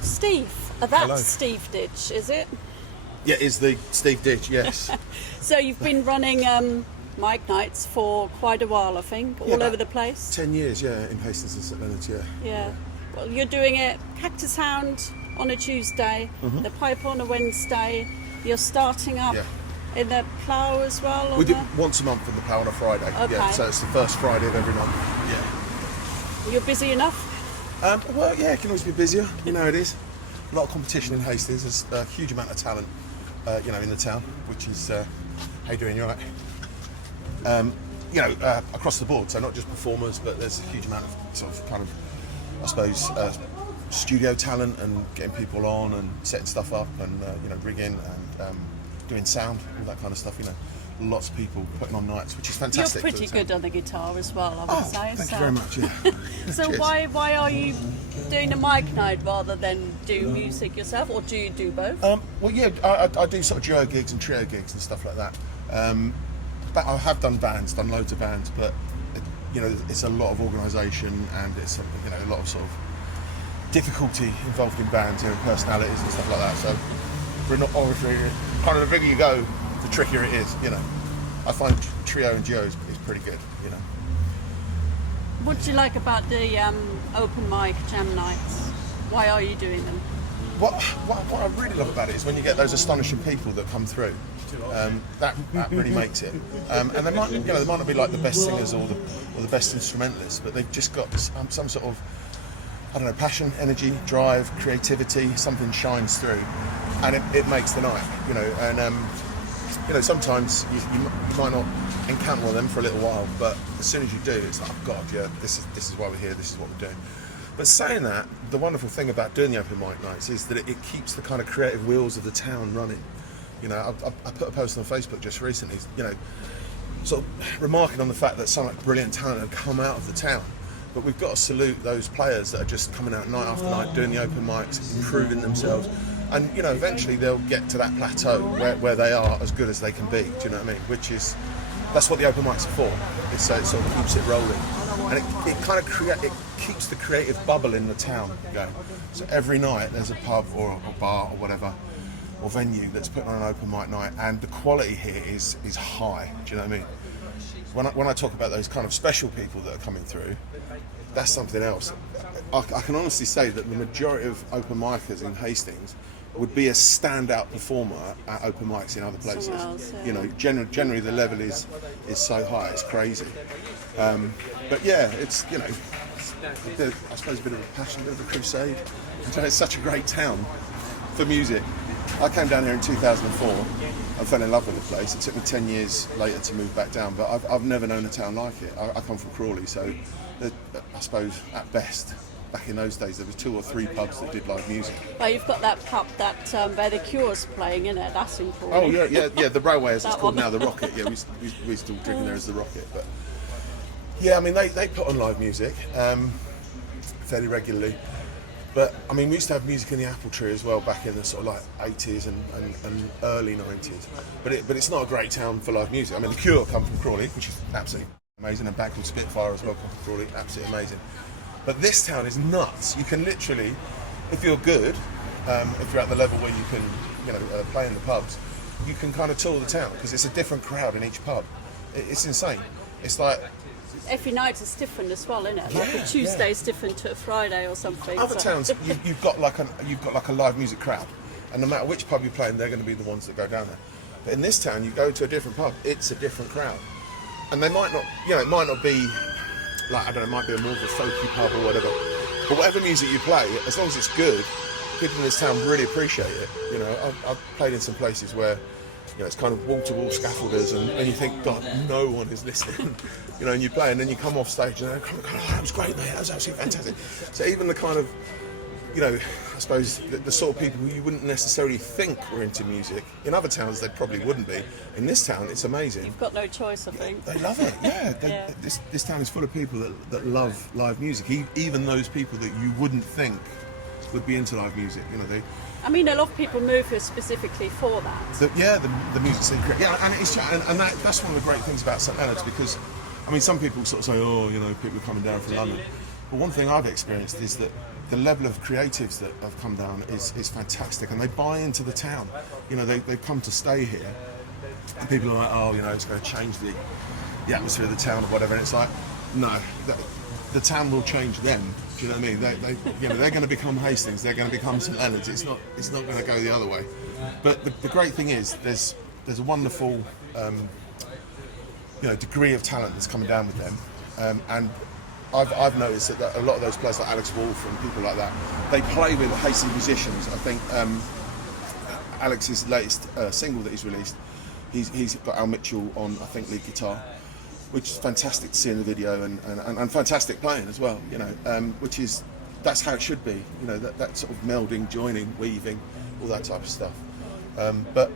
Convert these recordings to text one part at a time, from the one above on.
Steve. That's Hello. Steve Didge, is it? Yeah, it's the Steve Didge, yes. So you've been running Mike Nights for quite a while, I think, all over the place? 10 years, yeah, in Hastings and St Leonards, yeah. Yeah. Well, you're doing it Cactus Hound on a Tuesday, the Pipe on a Wednesday. You're starting up in the Plough as well? We do once a month in the Plough on a Friday. Okay. Yeah, so it's the first Friday of every month. Yeah. You're busy enough? Well, yeah, it can always be busier. You know it is. A lot of competition in Hastings. There's a huge amount of talent, in the town, which is, how you doing, you all right? Across the board, so not just performers, but there's a huge amount of sort of kind of, I suppose, studio talent and getting people on and setting stuff up and, rigging and doing sound, all that kind of stuff, Lots of people putting on nights, which is fantastic. You're pretty good on the guitar as well, I would say. Thank you very much, yeah. So Cheers. why are you doing a mic night rather than do music yourself, or do you do both? I do sort of duo gigs and trio gigs and stuff like that. But I have done loads of bands, but it's a lot of organisation and it's a lot of sort of difficulty involved in bands, personalities and stuff like that. So obviously, kind of the bigger you go, the trickier it is. I find trio and duo is pretty good. What do you like about the open mic jam nights? Why are you doing them? What I really love about it is when you get those astonishing people that come through. That really makes it. And they might not be like the best singers or the best instrumentalists, but they've just got some sort of, I don't know, passion, energy, drive, creativity. Something shines through, and it makes the night. And sometimes you might not encounter one of them for a little while, but as soon as you do, it's like, oh God, yeah, this is why we're here. This is what we're doing. But saying that, the wonderful thing about doing the open mic nights is that it keeps the kind of creative wheels of the town running. I put a post on Facebook just recently, sort of remarking on the fact that some brilliant talent had come out of the town. But we've got to salute those players that are just coming out night after night, doing the open mics, improving themselves. And, eventually they'll get to that plateau where they are as good as they can be, do you know what I mean? That's what the open mics are for. It sort of keeps it rolling. And it keeps the creative bubble in the town going. So every night there's a pub or a bar or whatever, or venue that's putting on an open mic night, and the quality here is high. Do you know what I mean? When I talk about those kind of special people that are coming through, that's something else. I can honestly say that the majority of open micers in Hastings would be a standout performer at open mics in other places. Else, yeah. Generally the level is so high, it's crazy. But yeah, it's I suppose a bit of a passion, a bit of a crusade. It's such a great town for music. I came down here in 2004 and fell in love with the place. It took me 10 years later to move back down, but I've never known a town like it. I come from Crawley, so I suppose at best, back in those days, there was 2 or 3 pubs that did live music. Well, you've got that pub that where the Cure's playing, isn't it? That's in Crawley. Oh yeah, the Railway as it's called one. now, the Rocket. Yeah, we still drinking there as the Rocket, but yeah, I mean they put on live music fairly regularly. But I mean, we used to have music in the Apple Tree as well back in the sort of like 80s and early 90s. But it's not a great town for live music. I mean, the Cure come from Crawley, which is absolutely amazing, and a band called Spitfire as well come from Crawley, absolutely amazing. But this town is nuts. You can literally, if you're good, if you're at the level where you can, play in the pubs, you can kind of tour the town because it's a different crowd in each pub. It's insane. It's like every night is different as well, isn't it? Like a Tuesday is different to a Friday or something. Other towns, you've got like a live music crowd, and no matter which pub you're playing, they're going to be the ones that go down there. But in this town, you go to a different pub, it's a different crowd, and they might not, it might not be like, I don't know, it might be a more of a folky pub or whatever. But whatever music you play, as long as it's good, people in this town really appreciate it. I've played in some places where it's kind of wall-to-wall scaffolders, and you think, God, no one is listening. And you play, and then you come off stage, and they're that was great, mate, that was absolutely fantastic. So even the kind of, I suppose, the sort of people who you wouldn't necessarily think were into music, in other towns they probably wouldn't be. In this town, it's amazing. You've got no choice, I think. They love it, yeah. This town is full of people that love live music, even those people that you wouldn't think would be into live music. I mean, a lot of people move here specifically for that. The music scene. Yeah, and that's one of the great things about St Leonards, because, I mean, some people sort of say, people are coming down from London. But one thing I've experienced is that the level of creatives that have come down is fantastic, and they buy into the town. You know, they've come to stay here, and people are like, oh, you know, it's going to change the atmosphere of the town or whatever. And it's like, no, the town will change them. Do you know what I mean? They're going to become Hastings. They're going to become St Leonards. It's not going to go the other way. But the great thing is, there's a wonderful degree of talent that's coming down with them, and I've noticed that a lot of those players like Alex Wolf and people like that, they play with Hastings musicians. I think Alex's latest single that he's released, he's got Al Mitchell on, I think, lead guitar, which is fantastic to see in the video, and fantastic playing as well. You know, that's how it should be. You know, that sort of melding, joining, weaving, all that type of stuff. But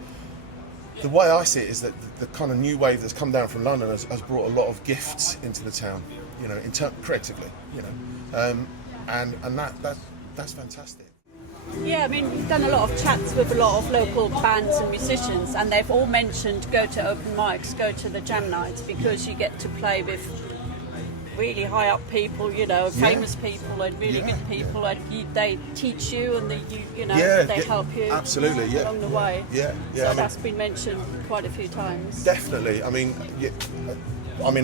the way I see it is that the kind of new wave that's come down from London has brought a lot of gifts into the town. You know, creatively. You know, and that's fantastic. Yeah, I mean, we've done a lot of chats with a lot of local bands and musicians, and they've all mentioned go to open mics, go to the jam nights, because you get to play with really high up people, you know, famous people and really good people, and they teach you and they help you absolutely along the way. So that's been mentioned quite a few times. Definitely. I mean,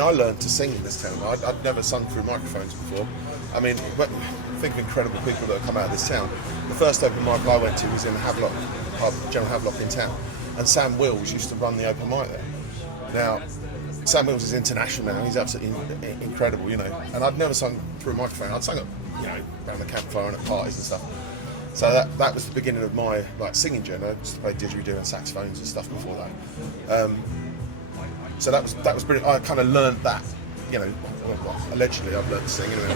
I learned to sing in this town. I'd never sung through microphones before. I mean, think of incredible people that have come out of this town. The first open mic I went to was in Havelock, General Havelock in town, and Sam Wills used to run the open mic there. Now, Sam Wills is international now. He's absolutely incredible, you know. And I'd never sung through a microphone. I'd sung it, you know, around the campfire and at parties and stuff. So that was the beginning of my singing journey. I used to play didgeridoo and saxophones and stuff before that. So that was brilliant. I kind of learned that, you know. Well, allegedly, I've learned to sing anyway.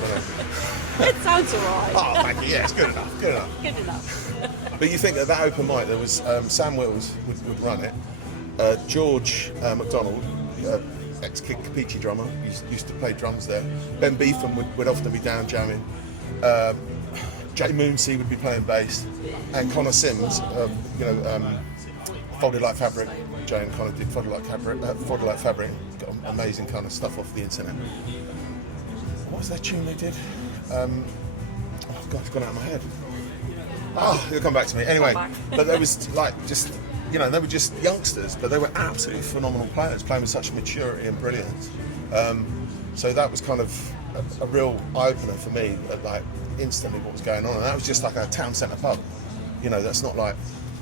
It sounds alright. Oh, thank you. Yeah, it's good enough. Good enough. But you think at that open mic, there was Sam Wills would run it. George McDonald, ex-Kid Capici drummer, used to play drums there. Ben Beetham would often be down jamming. Jay Moonsea would be playing bass, and Connor Sims, Folded Like Fabric. Jay and Connor did Folded Like Fabric. Got amazing kind of stuff off the internet. What was that tune they did? Oh God, it's gone out of my head. Oh, it'll come back to me. Anyway, but there was they were just youngsters, but they were absolutely phenomenal players, playing with such maturity and brilliance. So that was kind of a real eye-opener for me, at, instantly what was going on. And that was just like a town centre pub. You know, that's not like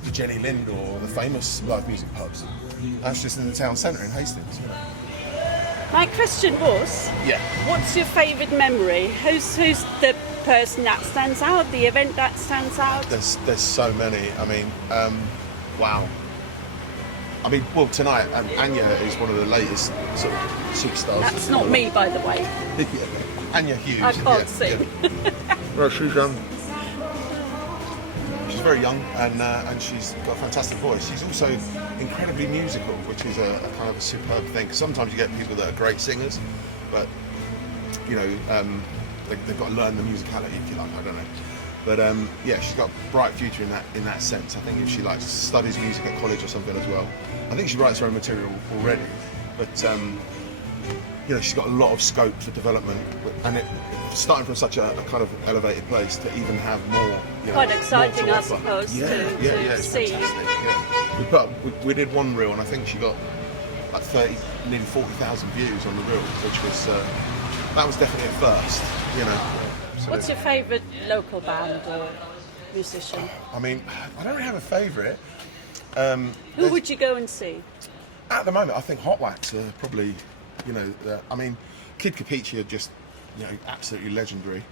the Jenny Lind or the famous live music pubs. That's just in the town centre in Hastings. You know. My question was, what's your favourite memory? Who's the person that stands out, the event that stands out? There's so many. I mean, wow. I mean, well, tonight, Anja is one of the latest sort of superstars. That's not me, by the way. Anja Hughes. I can't sing. Well, she's very young, and she's got a fantastic voice. She's also incredibly musical, which is a kind of a superb thing. 'Cause sometimes you get people that are great singers, but you know, they've got to learn the musicality, if you like. I don't know. But she's got a bright future in that sense. I think if she studies music at college or something as well. I think she writes her own material already, but she's got a lot of scope for development, and starting from such a kind of elevated place to even have more. Quite exciting, I suppose, to see. Fantastic. We did one reel, and I think she got like 30, nearly 40,000 views on the reel, which was that was definitely a first. You know. What's your favourite local band or musician? I mean, I don't really have a favourite. Who would you go and see? At the moment, I think Hot Wax are probably, I mean, Kid Capici are just, absolutely legendary.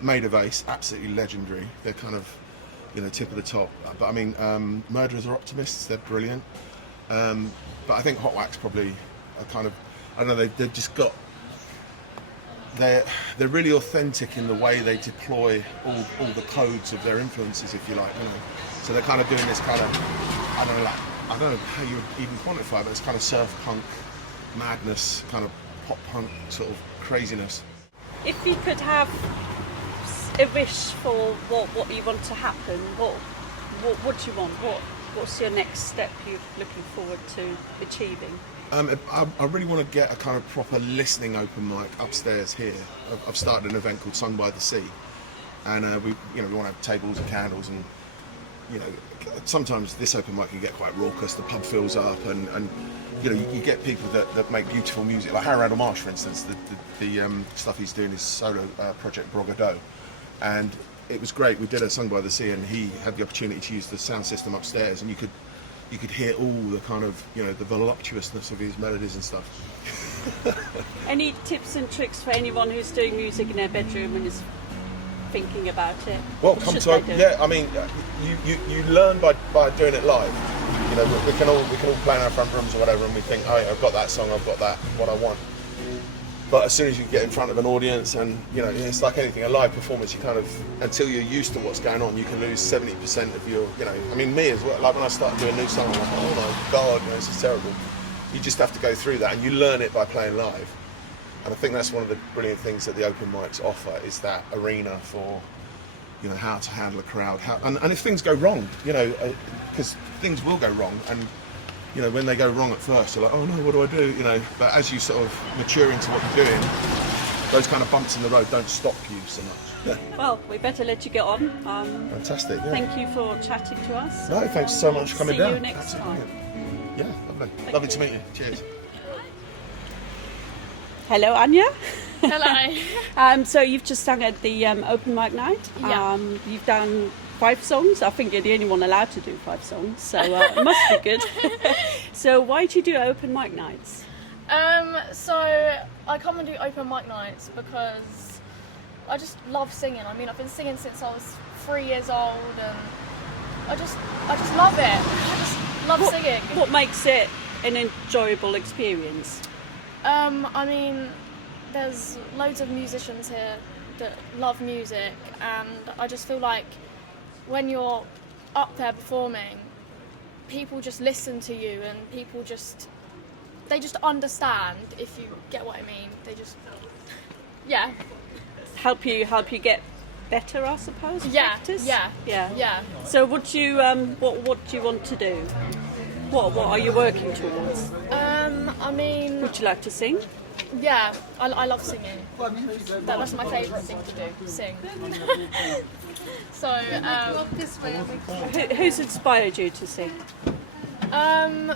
Made of Ace, absolutely legendary. They're kind of, tip of the top. But I mean, Murderers Are Optimists, they're brilliant. But I think Hot Wax probably are kind of, I don't know, they've just got, they're really authentic in the way they deploy all the codes of their influences, if you like. So they're kind of doing this kind of, I don't know how you would even quantify it, but it's kind of surf punk madness, kind of pop punk sort of craziness. If you could have a wish for what you want to happen, what do you want? What's your next step you're looking forward to achieving? I really want to get a kind of proper listening open mic upstairs here. I've started an event called Sung by the Sea, and we want to have tables and candles, and sometimes this open mic can get quite raucous. The pub fills up, and you get people that make beautiful music, like Harry Randall Marsh, for instance. The stuff he's doing, his solo project Brogado, and it was great. We did a Sung by the Sea, and he had the opportunity to use the sound system upstairs, and you could hear all the kind of the voluptuousness of his melodies and stuff. Any tips and tricks for anyone who's doing music in their bedroom and is thinking about it? Well, What come should to they do? yeah. I mean, you learn by doing it live. We can all play in our front rooms or whatever, and we think, oh, yeah, I've got that song, I've got that, what I want. But as soon as you get in front of an audience, and it's like anything, a live performance, you kind of, until you're used to what's going on, you can lose 70% of your, I mean, me as well. Like when I started doing a new song, I'm like, oh my God, this is terrible. You just have to go through that, and you learn it by playing live. And I think that's one of the brilliant things that the open mics offer, is that arena for, how to handle a crowd, and if things go wrong, because things will go wrong, and when they go wrong at first, you're like, oh no, what do I do? But as you sort of mature into what you're doing, those kind of bumps in the road don't stop you so much. Well, we better let you get on. Fantastic. Yeah. Thank you for chatting to us. No, thanks so much for coming down. See you next time. Yeah, lovely. Lovely to meet you. Cheers. Hello, Anja. Hello. So you've just sung at the open mic night. Yeah. You've done 5 songs. I think you're the only one allowed to do 5 songs, so it must be good. So why do you do open mic nights? So I come and do open mic nights because I just love singing. I mean, I've been singing since I was 3 years old, and I just love it. I just love singing. What makes it an enjoyable experience? I mean, there's loads of musicians here that love music, and I just feel like when you're up there performing, people just listen to you, and people they just understand, if you get what I mean. They just, yeah. Help you get better, I suppose. Yeah, Practice? yeah. So what do you want to do? What are you working towards? I mean, Would you like to sing? yeah, I love singing. That's my favourite thing to do, sing. So, Who's inspired you to sing? I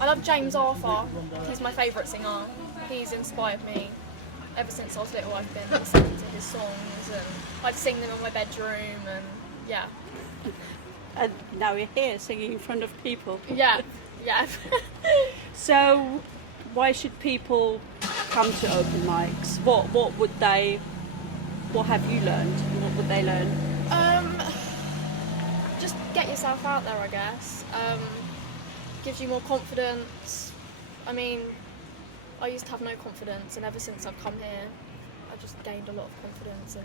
love James Arthur. He's my favourite singer. He's inspired me ever since I was little. I've been listening to his songs, and I'd sing them in my bedroom, and yeah. And now you're here singing in front of people. Yeah. So, why should people come to open mics? What have you learned? What would they learn? Just get yourself out there, I guess. Gives you more confidence. I mean, I used to have no confidence, and ever since I've come here, I've just gained a lot of confidence, and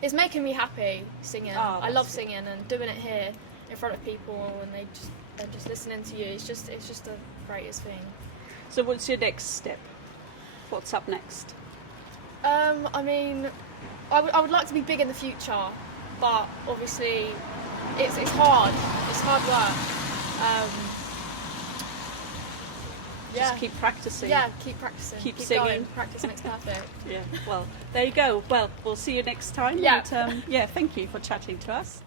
it's making me happy singing. Oh, I love that's singing, and doing it here in front of people, and they're just listening to you. It's just the greatest thing. So, what's your next step? What's up next? I mean, I would like to be big in the future, but obviously it's hard. It's hard work. Just keep practicing. Yeah, keep practicing. Keep going. singing. Practice makes perfect. Yeah. Well, there you go. Well, we'll see you next time. Yeah. And, thank you for chatting to us.